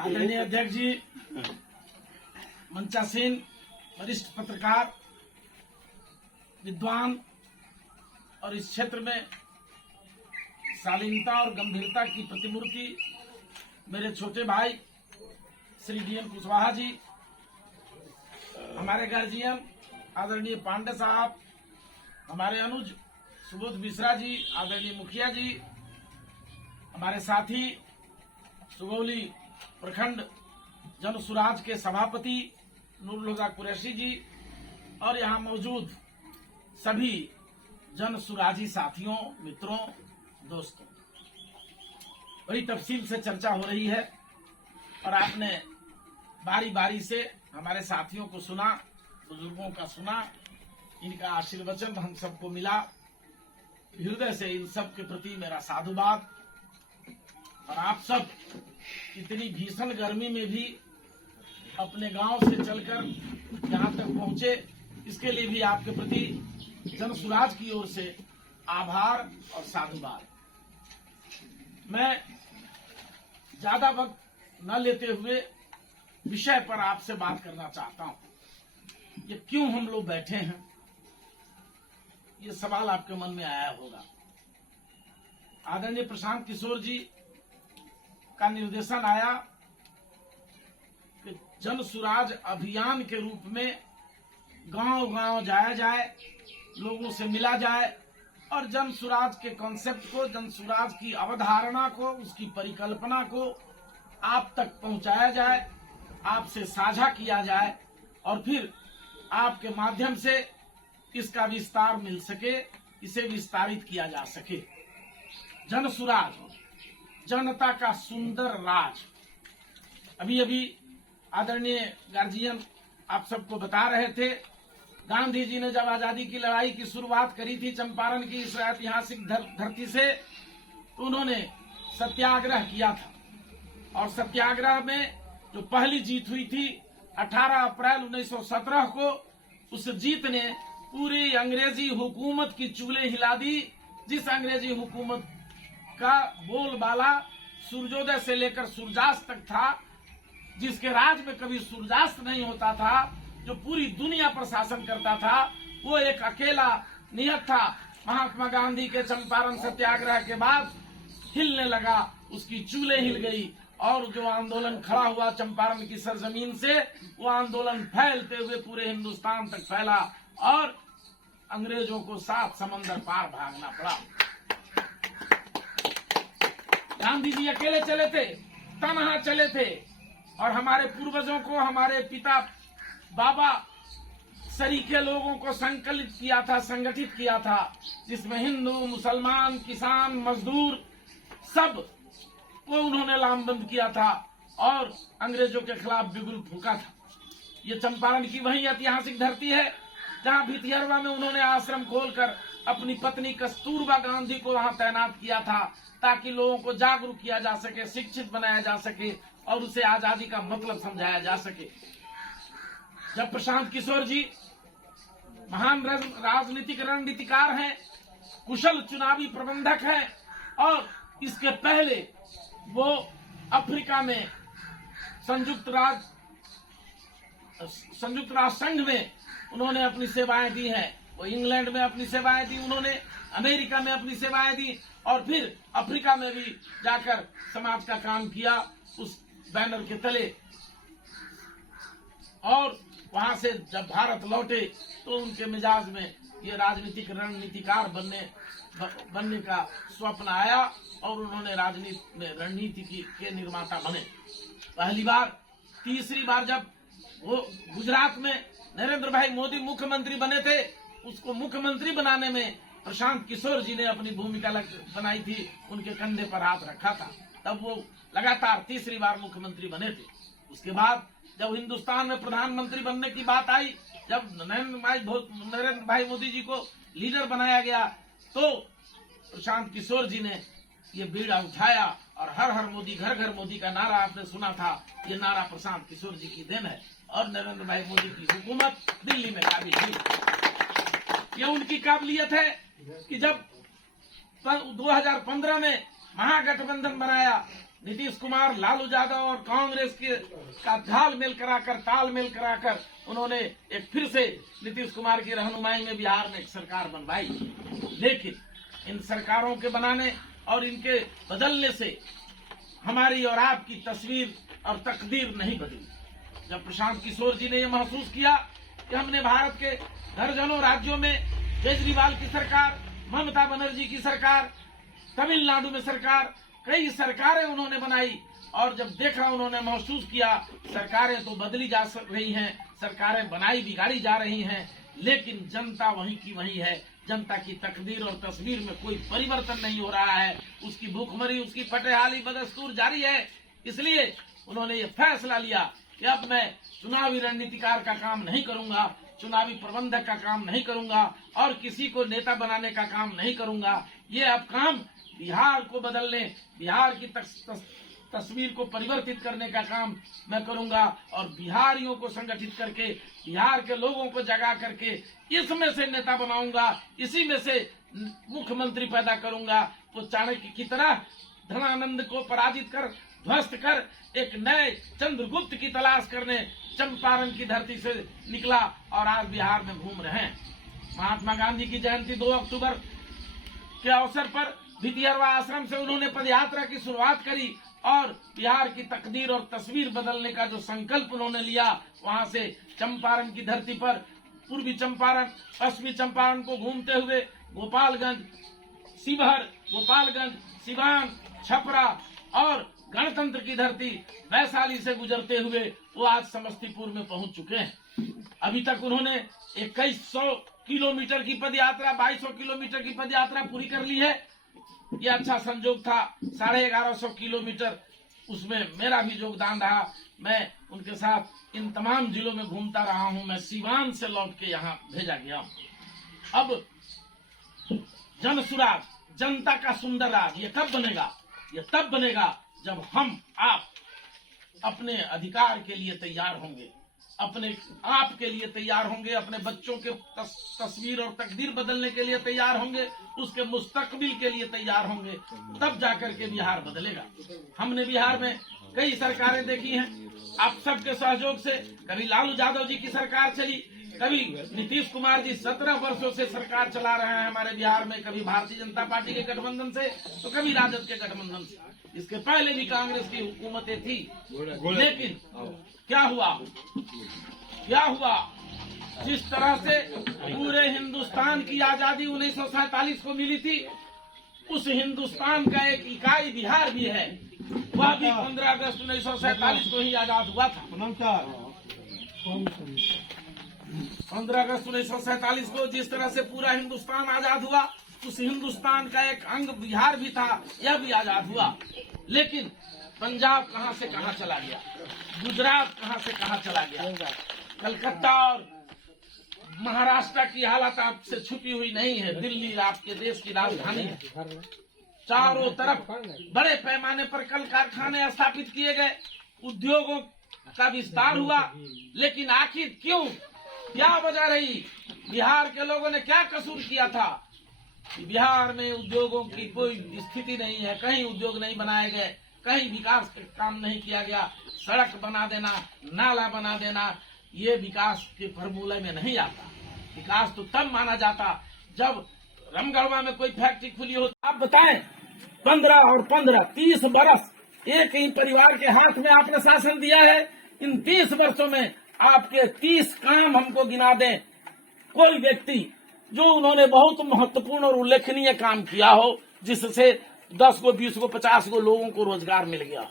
आदरणीय अध्यक्ष जी, मंचासीन वरिष्ठ पत्रकार, विद्वान और इस क्षेत्र में शालीनता और गंभीरता की प्रतिमूर्ति मेरे छोटे भाई श्री डीएन कुशवाहा जी, हमारे गार्जियन आदरणीय पांडे साहब, हमारे अनुज सुबोध मिश्रा जी, आदरणीय मुखिया जी, हमारे साथी सुगौली प्रखंड जन सुराज के सभापति नूरुल हुदा कुरैशी जी और यहाँ मौजूद सभी जन सुराजी साथियों, मित्रों, दोस्तों, बड़ी तफसील से चर्चा हो रही है और आपने बारी बारी से हमारे साथियों को सुना, बुजुर्गों का सुना, इनका आशीर्वचन हम सबको मिला। हृदय से इन सब के प्रति मेरा साधुवाद। और आप सब इतनी भीषण गर्मी में भी अपने गांव से चलकर यहाँ तक पहुंचे, इसके लिए भी आपके प्रति जन सुराज की ओर से आभार और साधुवाद। मैं ज्यादा वक्त न लेते हुए विषय पर आपसे बात करना चाहता हूं। ये क्यों हम लोग बैठे हैं, ये सवाल आपके मन में आया होगा। आदरणीय प्रशांत किशोर जी का निर्देशन आया कि जन सुराज अभियान के रूप में गांव-गांव जाया जाए, लोगों से मिला जाए और जन सुराज के कॉन्सेप्ट को, जन सुराज की अवधारणा को, उसकी परिकल्पना को आप तक पहुंचाया जाए, आपसे साझा किया जाए और फिर आपके माध्यम से इसका विस्तार मिल सके, इसे विस्तारित किया जा सके। जन सुराज, जनता का सुंदर राज। अभी अभी आदरणीय गार्जियन आप सबको बता रहे थे, गांधी जी ने जब आजादी की लड़ाई की शुरुआत करी थी चंपारण की इस ऐतिहासिक धरती से, तो उन्होंने सत्याग्रह किया था और सत्याग्रह में जो पहली जीत हुई थी 18 अप्रैल 1917 को, उस जीत ने पूरी अंग्रेजी हुकूमत की चूल्हे हिला दी। जिस अंग्रेजी हुकूमत का बोलबाला सूर्योदय से लेकर सूर्यास्त तक था, जिसके राज में कभी सूर्यास्त नहीं होता था, जो पूरी दुनिया पर शासन करता था, वो एक अकेला नियत था। महात्मा गांधी के चंपारण सत्याग्रह के बाद हिलने लगा, उसकी चूल्हे हिल गई और जो आंदोलन खड़ा हुआ चंपारण की सरजमीन से, वो आंदोलन फैलते हुए पूरे हिंदुस्तान तक फैला और अंग्रेजों को 7 समंदर पार भागना पड़ा। गांधी जी अकेले चले थे, तनहा चले थे और हमारे पूर्वजों को, हमारे पिता बाबा सरीखे लोगों को संकलित किया था, संगठित किया था, जिसमें हिंदू, मुसलमान, किसान, मजदूर सब को उन्होंने लामबंद किया था और अंग्रेजों के खिलाफ बिगुल फूंका था। ये चंपारण की वही ऐतिहासिक धरती है जहां भितिहरवा में उन्होंने आश्रम खोलकर अपनी पत्नी कस्तूरबा गांधी को वहां तैनात किया था, ताकि लोगों को जागरूक किया जा सके, शिक्षित बनाया जा सके और उसे आजादी का मतलब समझाया जा सके। जब प्रशांत किशोर जी महान राजनीतिक रणनीतिकार हैं, कुशल चुनावी प्रबंधक हैं और इसके पहले वो अफ्रीका में संयुक्त राष्ट्र संघ में उन्होंने अपनी सेवाएं दी हैं। वो इंग्लैंड में अपनी सेवाएं दी उन्होंने, अमेरिका में अपनी सेवाएं दी और फिर अफ्रीका में भी जाकर समाज का काम किया उस बैनर के तले। और वहां से जब भारत लौटे तो उनके मिजाज में ये राजनीतिक रणनीतिकार बनने का स्वप्न आया और उन्होंने राजनीति में रणनीति के निर्माता बने। पहली बार, तीसरी बार जब वो गुजरात में नरेंद्र भाई मोदी मुख्यमंत्री बने थे, उसको मुख्यमंत्री बनाने में प्रशांत किशोर जी ने अपनी भूमिका बनाई थी, उनके कंधे पर हाथ रखा था, तब वो लगातार तीसरी बार मुख्यमंत्री बने थे। उसके बाद जब हिंदुस्तान में प्रधानमंत्री बनने की बात आई, जब नरेंद्र भाई मोदी जी को लीडर बनाया गया, तो प्रशांत किशोर जी ने ये बीड़ा उठाया और हर हर मोदी, घर घर मोदी का नारा आपने सुना था। ये नारा प्रशांत किशोर जी की देन है और नरेंद्र भाई मोदी की हुकूमत दिल्ली में काबिज हुई। ये उनकी काबिलियत है कि जब 2015 में महागठबंधन बनाया नीतीश कुमार, लालू यादव और कांग्रेस के का तालमेल कराकर उन्होंने एक फिर से नीतीश कुमार की रहनुमाई में बिहार में एक सरकार बनवाई। लेकिन इन सरकारों के बनाने और इनके बदलने से हमारी और आपकी तस्वीर और तकदीर नहीं बदली। जब प्रशांत किशोर जी ने यह महसूस किया कि हमने भारत के दर्जनों राज्यों में केजरीवाल की सरकार, ममता बनर्जी की सरकार, तमिलनाडु में सरकार, कई सरकारें उन्होंने बनाई, और जब देखा, उन्होंने महसूस किया सरकारें तो बदली जा रही हैं, सरकारें बनाई बिगाड़ी जा रही हैं, लेकिन जनता वहीं की वहीं है। जनता की तकदीर और तस्वीर में कोई परिवर्तन नहीं हो रहा है। उसकी भूखमरी, उसकी फटेहाली बदस्तूर जारी है। इसलिए उन्होंने ये फैसला लिया कि अब मैं चुनावी रणनीतिकार का काम नहीं करूंगा, चुनावी प्रबंधक का काम नहीं करूंगा और किसी को नेता बनाने का काम नहीं करूंगा। ये अब काम बिहार को बदलने, बिहार की तस्वीर को परिवर्तित करने का काम मैं करूंगा और बिहारियों को संगठित करके, बिहार के लोगों को जगा करके इसमें से नेता बनाऊंगा, इसी में से मुख्यमंत्री पैदा करूंगा। तो चाणक्य की तरह धनानंद को पराजित कर, ध्वस्त कर, एक नए चंद्रगुप्त की तलाश करने चंपारण की धरती से निकला और आज बिहार में घूम रहे हैं। महात्मा गांधी की जयंती 2 अक्टूबर के अवसर पर भितिहरवा आश्रम से उन्होंने पदयात्रा की शुरुआत करी और बिहार की तकदीर और तस्वीर बदलने का जो संकल्प उन्होंने लिया, वहां से चंपारण की धरती पर पूर्वी चंपारण, पश्चिमी चंपारण को घूमते हुए गोपालगंज, शिवहर, गोपालगंज, सिवान, छपरा और गणतंत्र की धरती वैशाली से गुजरते हुए वो आज समस्तीपुर में पहुंच चुके हैं। अभी तक उन्होंने 2100 किलोमीटर की पदयात्रा, 2200 किलोमीटर की पदयात्रा पूरी कर ली है। ये अच्छा संजोग था। 1150 किलोमीटर उसमें मेरा भी योगदान रहा। मैं उनके साथ इन तमाम जिलों में घूमता रहा हूं। मैं सीवान से लौट के यहाँ भेजा गया। अब जन सुराज, जनता का सुंदर राज, ये कब बनेगा? ये तब बनेगा जब हम आप अपने अधिकार के लिए तैयार होंगे, अपने आप के लिए तैयार होंगे, अपने बच्चों के तस्वीर और तकदीर बदलने के लिए तैयार होंगे, उसके मुस्तकबिल के लिए तैयार होंगे, तब जाकर के बिहार बदलेगा। हमने बिहार में कई सरकारें देखी हैं, आप सबके सहयोग से। कभी लालू यादव जी की सरकार चली, कभी नीतीश कुमार जी 17 वर्षों से सरकार चला रहे हैं हमारे बिहार में, कभी भारतीय जनता पार्टी के गठबंधन से तो कभी राजद के गठबंधन से। इसके पहले भी कांग्रेस की हुकूमतें थी। लेकिन क्या हुआ? जिस तरह से पूरे हिंदुस्तान की आजादी 1947 को मिली थी, उस हिंदुस्तान का एक इकाई बिहार भी है। वह भी 15 अगस्त 1947 को ही आजाद हुआ था। 15 अगस्त 1947 को जिस तरह से पूरा हिंदुस्तान आजाद हुआ, उस हिंदुस्तान का एक अंग बिहार भी था, यह भी आजाद हुआ। लेकिन पंजाब कहां से कहां चला गया, गुजरात कहां से कहां चला गया, कलकत्ता और महाराष्ट्र की हालत आपसे छुपी हुई नहीं है। दिल्ली आपके देश की राजधानी है। चारों तरफ बड़े पैमाने पर कल कारखाने स्थापित किए गए, उद्योगों का विस्तार हुआ। लेकिन आखिर क्यों, क्या वजह रही? बिहार के लोगों ने क्या कसूर किया था? बिहार में उद्योगों की कोई स्थिति नहीं है, कहीं उद्योग नहीं बनाए गए, कहीं विकास का काम नहीं किया गया। सड़क बना देना, नाला बना देना, ये विकास के फॉर्मूले में नहीं आता। विकास तो तब माना जाता जब रामगढ़वा में कोई फैक्ट्री खुली हो। आप बताएं, 15 और 15 30 बरस एक ही परिवार के हाथ में आपने शासन दिया है। इन 30 वर्षों में आपके 30 काम हमको गिना दें, कोई व्यक्ति जो उन्होंने बहुत महत्वपूर्ण और उल्लेखनीय काम किया हो, जिससे 10 को 20 को 50 को लोगों को रोजगार मिल गया।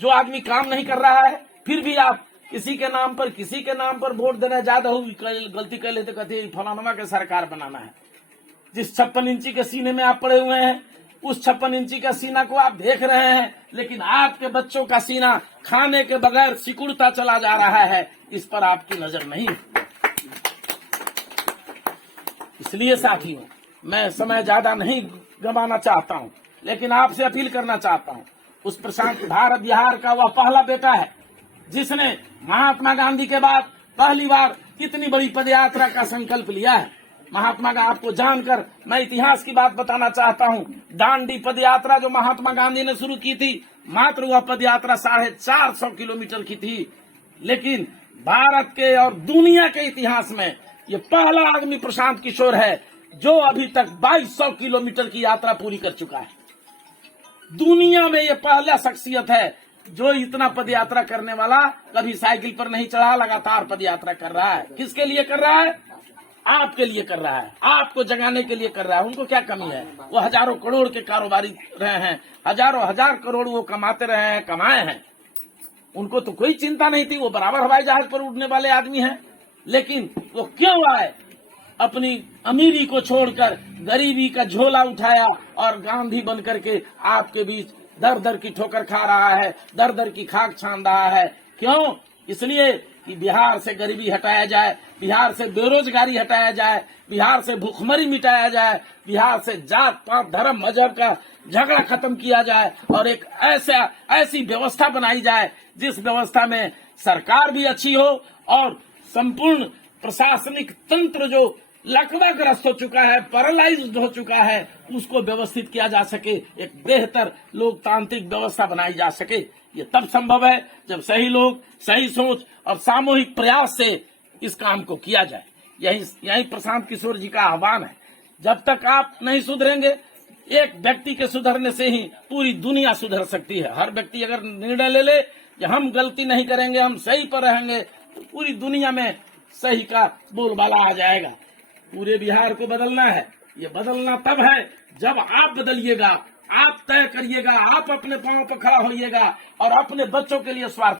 जो आदमी काम नहीं कर रहा है, फिर भी आप किसी के नाम पर वोट देना ज्यादा हुई, गलती कर लेते, कहते फलाना के सरकार बनाना है। जिस 56 इंची के सीने में आप पड़े हुए हैं, उस 56 इंची का सीना को आप देख रहे हैं, लेकिन आपके बच्चों का सीना खाने के बगैर सिकुड़ता चला जा रहा है। इस पर आपकी नजर नहीं है। इसलिए साथियों, मैं समय ज्यादा नहीं गंवाना चाहता हूं, लेकिन आपसे अपील करना चाहता हूं। उस प्रशांत भारत बिहार का वह पहला बेटा है जिसने महात्मा गांधी के बाद पहली बार इतनी बड़ी पदयात्रा का संकल्प लिया है। महात्मा का आपको जानकर मैं इतिहास की बात बताना चाहता हूँ। दांडी पद यात्रा जो महात्मा गांधी ने शुरू की थी, मात्र वह पद यात्रा 450 किलोमीटर की थी, लेकिन भारत के और दुनिया के इतिहास में ये पहला आदमी प्रशांत किशोर है जो अभी तक 2200 किलोमीटर की यात्रा पूरी कर चुका है। दुनिया में ये पहला शख्सियत है जो इतना पद यात्रा करने वाला, कभी साइकिल पर नहीं चढ़ा, लगातार पद यात्रा कर रहा है। किसके लिए कर रहा है? आपके लिए कर रहा है, आपको जगाने के लिए कर रहा है। उनको क्या कमी है? वो हजारों करोड़ के कारोबारी रहे हैं, हजारों हजार करोड़ वो कमाते रहे हैं, कमाए हैं। उनको तो कोई चिंता नहीं थी, वो बराबर हवाई जहाज पर उड़ने वाले आदमी हैं। लेकिन वो क्यों आए? अपनी अमीरी को छोड़कर गरीबी का झोला उठाया और गांधी बनकर के आपके बीच दर दर की ठोकर खा रहा है, दर दर की खाक छान रहा है। क्यों? इसलिए कि बिहार से गरीबी हटाया जाए, बिहार से बेरोजगारी हटाया जाए, बिहार से भूखमरी मिटाया जाए, बिहार से जात पात धर्म मजहब का झगड़ा खत्म किया जाए और एक ऐसी व्यवस्था बनाई जाए जिस व्यवस्था में सरकार भी अच्छी हो और संपूर्ण प्रशासनिक तंत्र जो लकवाग्रस्त हो चुका है, पैरालाइज्ड हो चुका है, उसको व्यवस्थित किया जा सके, एक बेहतर लोकतांत्रिक व्यवस्था बनाई जा सके। ये तब संभव है जब सही लोग, सही सोच और सामूहिक प्रयास से इस काम को किया जाए। यही प्रशांत किशोर जी का आह्वान है। जब तक आप नहीं सुधरेंगे, एक व्यक्ति के सुधरने से ही पूरी दुनिया सुधर सकती है। हर व्यक्ति अगर निर्णय ले ले कि हम गलती नहीं करेंगे, हम सही पर रहेंगे, तो पूरी दुनिया में सही का बोलबाला आ जाएगा। पूरे बिहार को बदलना है। ये बदलना तब है जब आप बदलिएगा, आप तय करिएगा, आप अपने पांव पर खड़ा होइएगा और अपने बच्चों के लिए स्वार्थ